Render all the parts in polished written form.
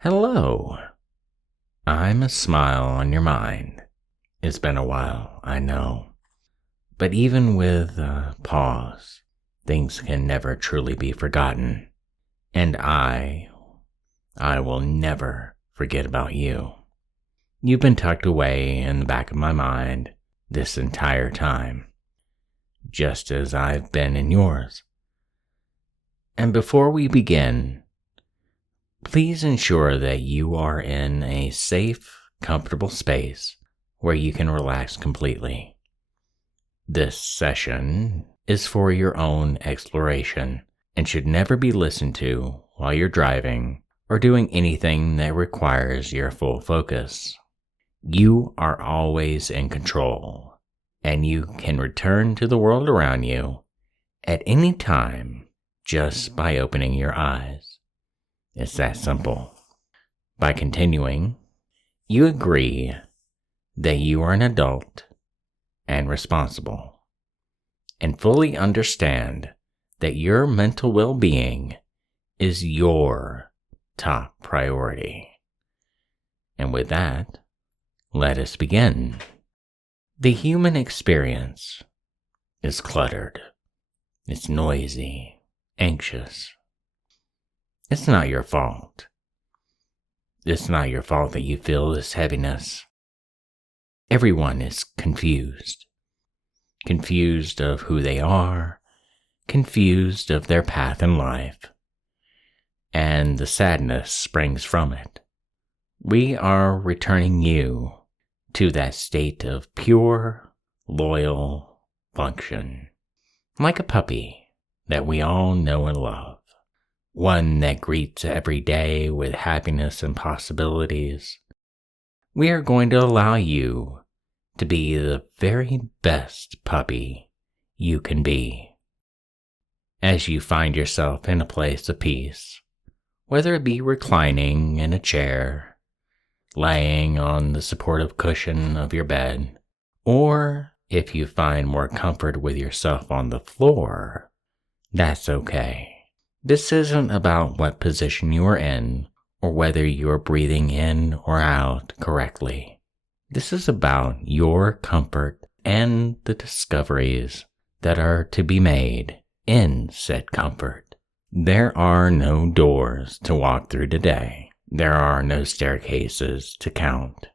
Hello. I'm a smile on your mind. It's been a while, I know. But even with a pause, things can never truly be forgotten. And I will never forget about you. You've been tucked away in the back of my mind this entire time, just as I've been in yours. And before we begin, please ensure that you are in a safe, comfortable space where you can relax completely. This session is for your own exploration and should never be listened to while you're driving or doing anything that requires your full focus. You are always in control, and you can return to the world around you at any time just by opening your eyes. It's that simple. By continuing, you agree that you are an adult and responsible, and fully understand that your mental well-being is your top priority. And with that, let us begin. The human experience is cluttered. It's noisy, anxious. It's not your fault. It's not your fault that you feel this heaviness. Everyone is confused. Confused of who they are, confused of their path in life, and the sadness springs from it. We are returning you to that state of pure, loyal function, like a puppy that we all know and love. One that greets every day with happiness and possibilities. We are going to allow you to be the very best puppy you can be. As you find yourself in a place of peace, whether it be reclining in a chair, laying on the supportive cushion of your bed, or if you find more comfort with yourself on the floor, that's okay. This isn't about what position you are in or whether you are breathing in or out correctly. This is about your comfort and the discoveries that are to be made in said comfort. There are no doors to walk through today. There are no staircases to count.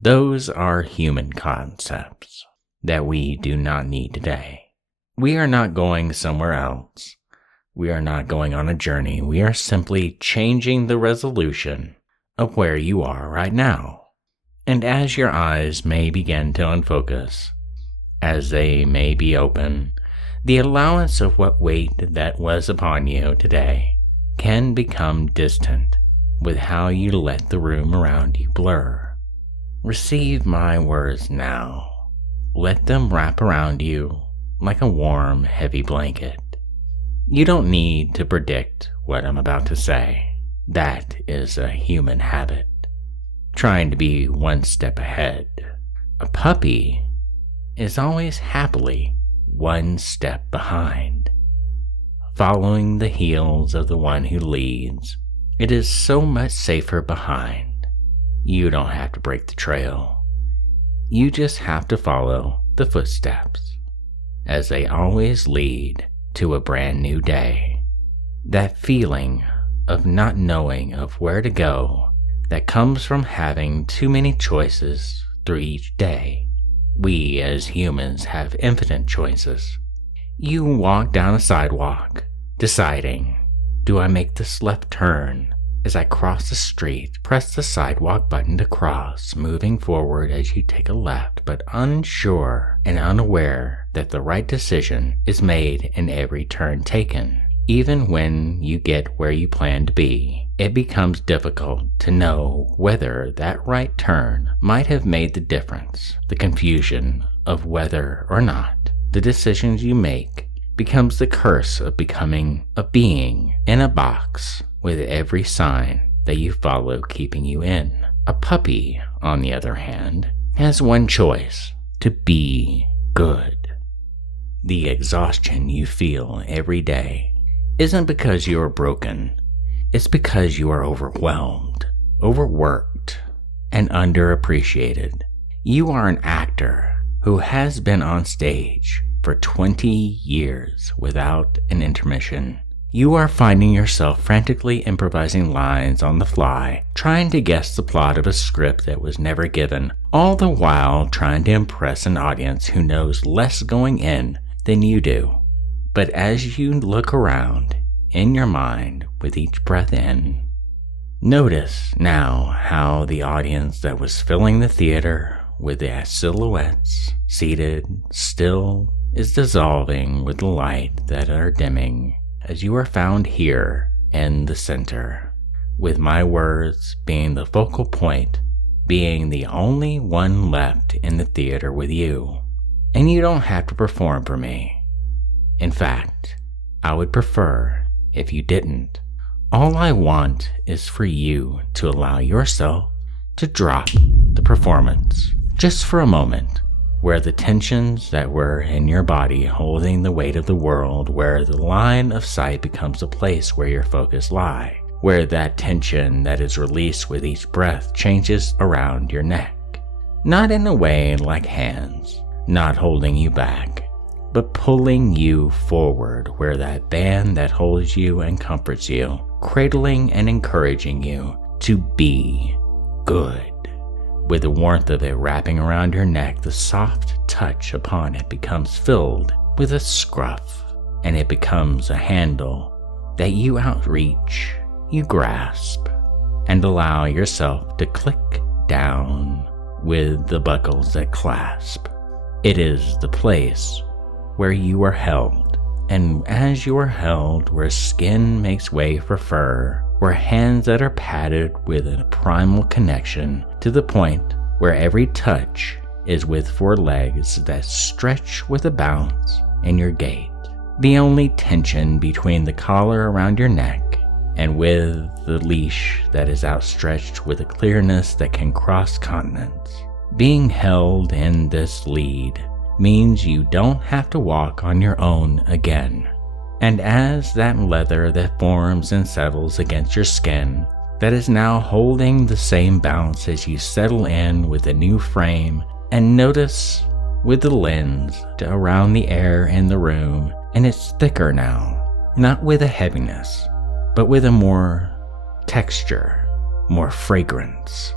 Those are human concepts that we do not need today. We are not going somewhere else. We are not going on a journey. We are simply changing the resolution of where you are right now. And as your eyes may begin to unfocus, as they may be open, the allowance of what weight that was upon you today can become distant with how you let the room around you blur. Receive my words now. Let them wrap around you like a warm, heavy blanket. You don't need to predict what I'm about to say. That is a human habit, trying to be one step ahead. A puppy is always happily one step behind, following the heels of the one who leads. It is so much safer behind. You don't have to break the trail. You just have to follow the footsteps, as they always lead to a brand new day. That feeling of not knowing of where to go that comes from having too many choices through each day. We as humans have infinite choices. You walk down a sidewalk, deciding, do I make this left turn? As I cross the street, press the sidewalk button to cross, moving forward as you take a left, but unsure and unaware that the right decision is made in every turn taken. Even when you get where you plan to be, it becomes difficult to know whether that right turn might have made the difference. The confusion of whether or not the decisions you make becomes the curse of becoming a being in a box with every sign that you follow keeping you in. A puppy, on the other hand, has one choice: to be good. The exhaustion you feel every day isn't because you are broken. It's because you are overwhelmed. overworked, and underappreciated. You are an actor who has been on stage for 20 years without an intermission. You are finding yourself frantically improvising lines on the fly, trying to guess the plot of a script that was never given, all the while trying to impress an audience who knows less going in than you do. But as you look around in your mind with each breath in, notice now how the audience that was filling the theater with their silhouettes, seated, still, is dissolving with the light that are dimming as you are found here in the center, with my words being the focal point, being the only one left in the theater with you. And you don't have to perform for me. In fact, I would prefer if you didn't. All I want is for you to allow yourself to drop the performance just for a moment, where the tensions that were in your body holding the weight of the world, where the line of sight becomes a place where your focus lies, where that tension that is released with each breath changes around your neck. Not in a way like hands, not holding you back, but pulling you forward, where that band that holds you and comforts you, cradling and encouraging you to be good. With the warmth of it wrapping around your neck, the soft touch upon it becomes filled with a scruff, and it becomes a handle that you outreach, you grasp, and allow yourself to click down with the buckles that clasp. It is the place where you are held, and as you are held, where skin makes way for fur, where hands that are padded with a primal connection to the point where every touch is with four legs that stretch with a bounce in your gait. The only tension between the collar around your neck and with the leash that is outstretched with a clearness that can cross continents. Being held in this lead means you don't have to walk on your own again. And as that leather that forms and settles against your skin, that is now holding the same bounce as you settle in with a new frame, and notice with the lens around the air in the room, and it's thicker now, not with a heaviness, but with a more texture, more fragrance.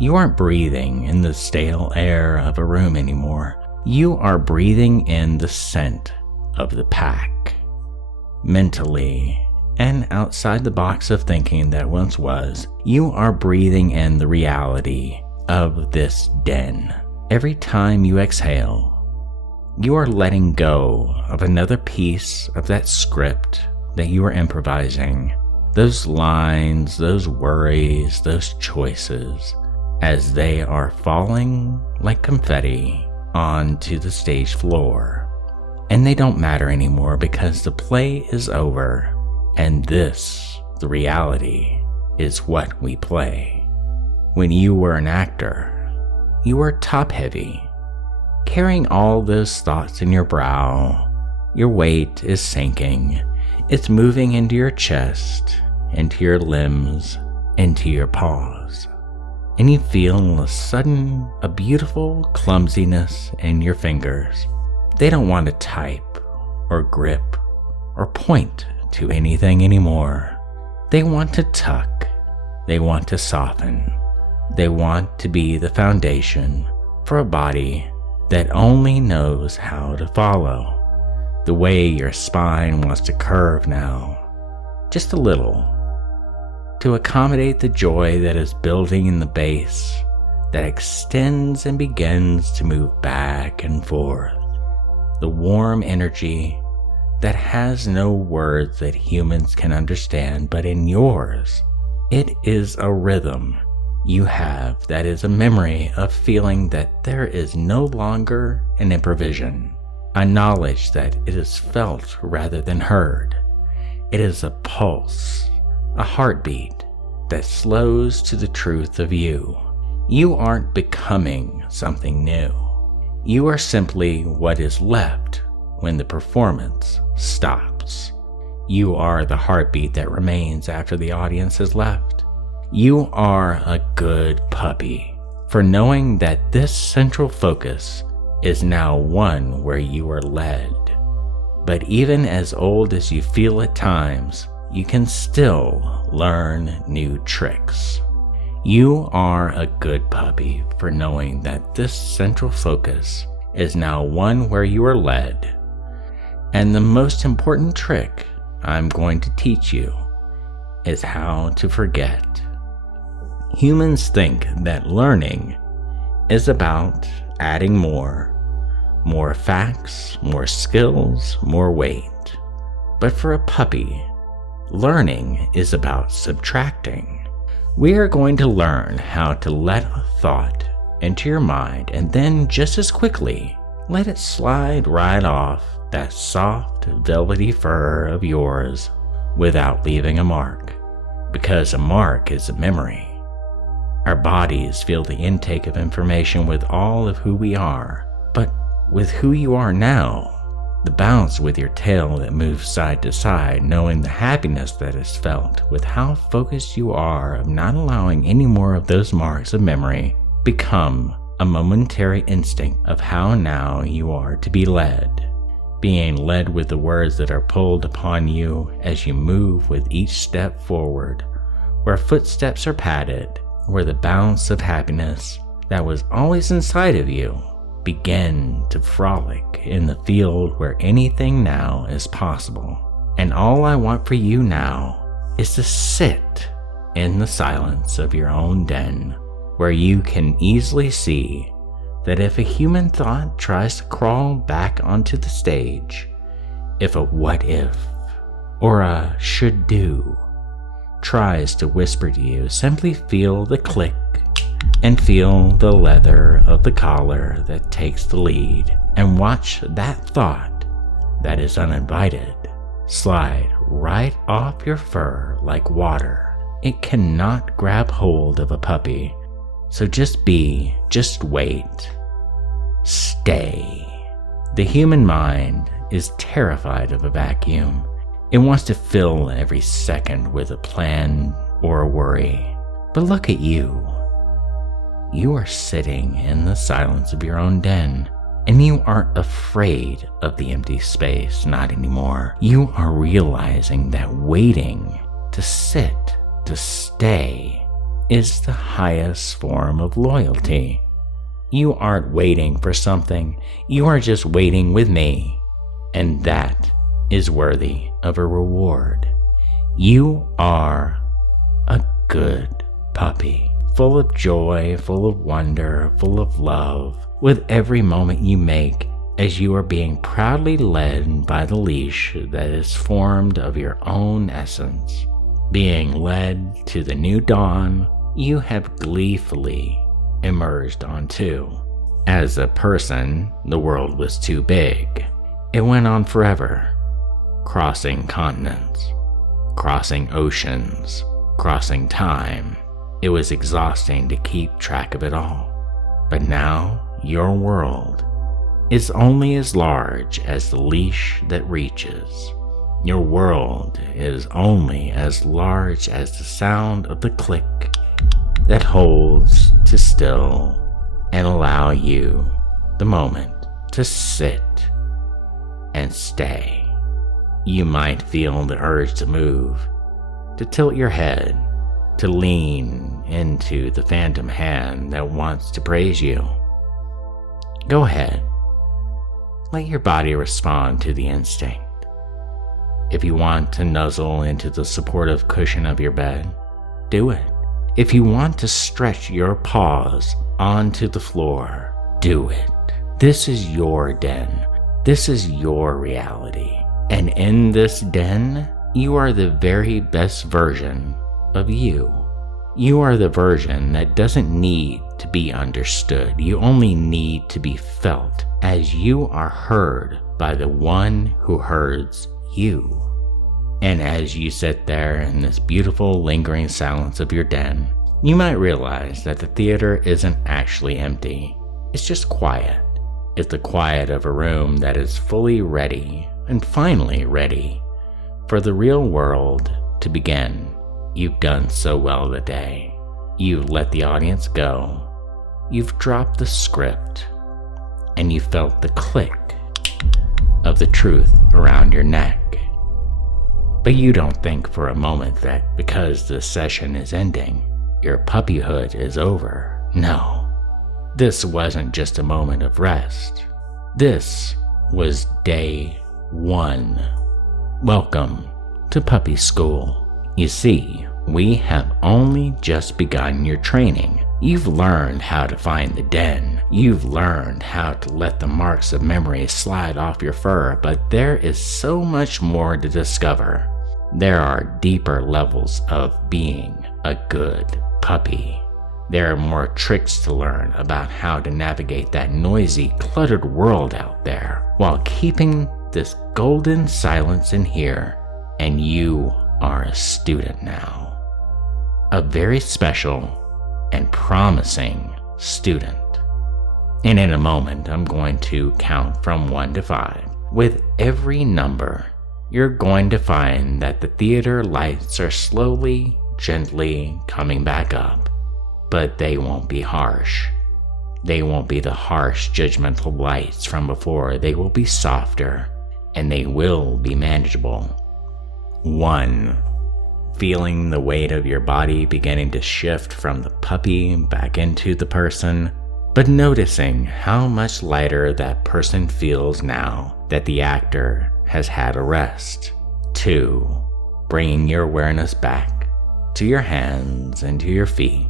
You aren't breathing in the stale air of a room anymore. You are breathing in the scent of the pack. Mentally, and outside the box of thinking that once was, you are breathing in the reality of this den. Every time you exhale, you are letting go of another piece of that script that you are improvising, those lines, those worries, those choices, as they are falling like confetti onto the stage floor. And they don't matter anymore because the play is over, and this, the reality, is what we play. When you were an actor, you were top-heavy, carrying all those thoughts in your brow. Your weight is sinking. It's moving into your chest, into your limbs, into your paws. And you feel a beautiful clumsiness in your fingers. They don't want to type or grip or point to anything anymore. They want to tuck. They want to soften. They want to be the foundation for a body that only knows how to follow. The way your spine wants to curve now, just a little, to accommodate the joy that is building in the base, that extends and begins to move back and forth. The warm energy that has no words that humans can understand, but in yours, it is a rhythm you have that is a memory of feeling that there is no longer an improvisation, a knowledge that it is felt rather than heard. It is a pulse, a heartbeat that slows to the truth of you. You aren't becoming something new. You are simply what is left when the performance stops. You are the heartbeat that remains after the audience has left. You are a good puppy for knowing that this central focus is now one where you are led. But even as old as you feel at times, you can still learn new tricks. You are a good puppy for knowing that this central focus is now one where you are led. And the most important trick I'm going to teach you is how to forget. Humans think that learning is about adding more facts, more skills, more weight. But for a puppy, learning is about subtracting. We are going to learn how to let a thought into your mind and then just as quickly let it slide right off that soft, velvety fur of yours without leaving a mark. Because a mark is a memory. Our bodies feel the intake of information with all of who we are, but with who you are now, the bounce with your tail that moves side to side, knowing the happiness that is felt with how focused you are of not allowing any more of those marks of memory become a momentary instinct of how now you are to be led. Being led with the words that are pulled upon you as you move with each step forward, where footsteps are padded, where the bounce of happiness that was always inside of you begin to frolic in the field where anything now is possible. And all I want for you now is to sit in the silence of your own den, where you can easily see that if a human thought tries to crawl back onto the stage, if a what if or a should do tries to whisper to you, simply feel the click and feel the leather of the collar that takes the lead, and watch that thought that is uninvited slide right off your fur like water. It cannot grab hold of a puppy, so just wait, stay. The human mind is terrified of a vacuum. It wants to fill every second with a plan or a worry. But look at you. You are sitting in the silence of your own den, and you aren't afraid of the empty space, not anymore. You are realizing that waiting to sit, to stay, is the highest form of loyalty. You aren't waiting for something, you are just waiting with me, and that is worthy of a reward. You are a good puppy, full of joy, full of wonder, full of love, with every moment you make as you are being proudly led by the leash that is formed of your own essence. Being led to the new dawn you have gleefully emerged onto. As a person, the world was too big. It went on forever, crossing continents, crossing oceans, crossing time. It was exhausting to keep track of it all. But now, your world is only as large as the leash that reaches. Your world is only as large as the sound of the click that holds to still and allow you the moment to sit and stay. You might feel the urge to move, to tilt your head, to lean into the phantom hand that wants to praise you. Go ahead. Let your body respond to the instinct. If you want to nuzzle into the supportive cushion of your bed, do it. If you want to stretch your paws onto the floor, do it. This is your den. This is your reality. And in this den, you are the very best version of you. You are the version that doesn't need to be understood. You only need to be felt as you are heard by the one who herds you. And as you sit there in this beautiful lingering silence of your den, you might realize that the theater isn't actually empty. It's just quiet. It's the quiet of a room that is fully ready and finally ready for the real world to begin. You've done so well today. You've let the audience go. You've dropped the script. And you felt the click of the truth around your neck. But you don't think for a moment that because this session is ending, your puppyhood is over. No. This wasn't just a moment of rest. This was day 1. Welcome to puppy school. You see, we have only just begun your training. You've learned how to find the den. You've learned how to let the marks of memory slide off your fur, but there is so much more to discover. There are deeper levels of being a good puppy. There are more tricks to learn about how to navigate that noisy, cluttered world out there while keeping this golden silence in here. And you are a student now. A very special and promising student. And in a moment, I'm going to count from 1 to 5. With every number, you're going to find that the theater lights are slowly, gently coming back up. But they won't be harsh. They won't be the harsh, judgmental lights from before. They will be softer, and they will be manageable. 1. Feeling the weight of your body beginning to shift from the puppy back into the person, but noticing how much lighter that person feels now that the actor has had a rest. 2. Bringing your awareness back to your hands and to your feet.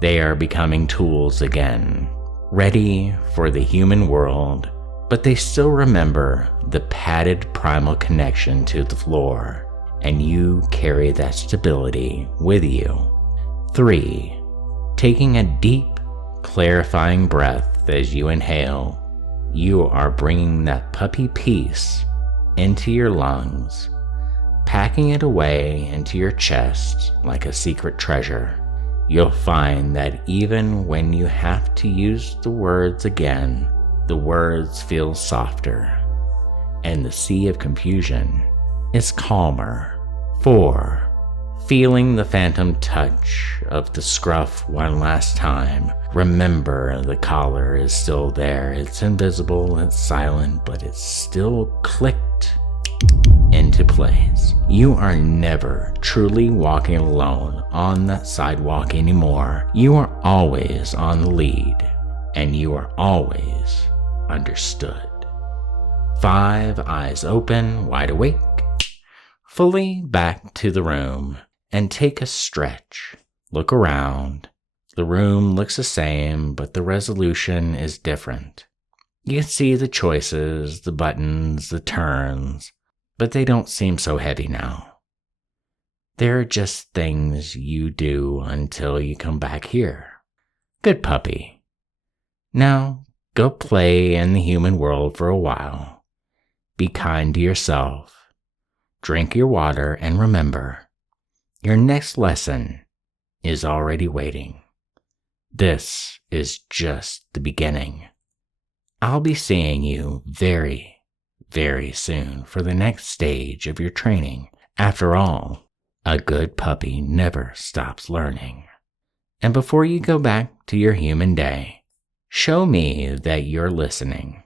They are becoming tools again, ready for the human world, but they still remember the padded primal connection to the floor. And you carry that stability with you. 3. Taking a deep, clarifying breath as you inhale, you are bringing that puppy peace into your lungs, packing it away into your chest like a secret treasure. You'll find that even when you have to use the words again, the words feel softer, and the sea of confusion is calmer. 4. Feeling the phantom touch of the scruff one last time. Remember, the collar is still there. It's invisible, it's silent, but it's still clicked into place. You are never truly walking alone on that sidewalk anymore. You are always on the lead, and you are always understood. 5. Eyes open, wide awake. Fully back to the room and take a stretch. Look around. The room looks the same, but the resolution is different. You can see the choices, the buttons, the turns, but they don't seem so heavy now. They're just things you do until you come back here. Good puppy. Now go play in the human world for a while. Be kind to yourself. Drink your water and remember, your next lesson is already waiting. This is just the beginning. I'll be seeing you very, very soon for the next stage of your training. After all, a good puppy never stops learning. And before you go back to your human day, show me that you're listening.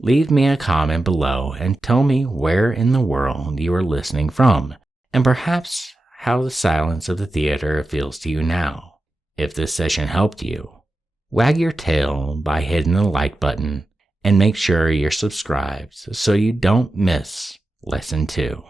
Leave me a comment below and tell me where in the world you are listening from, and perhaps how the silence of the theater feels to you now. If this session helped you, wag your tail by hitting the like button and make sure you're subscribed so you don't miss Lesson 2.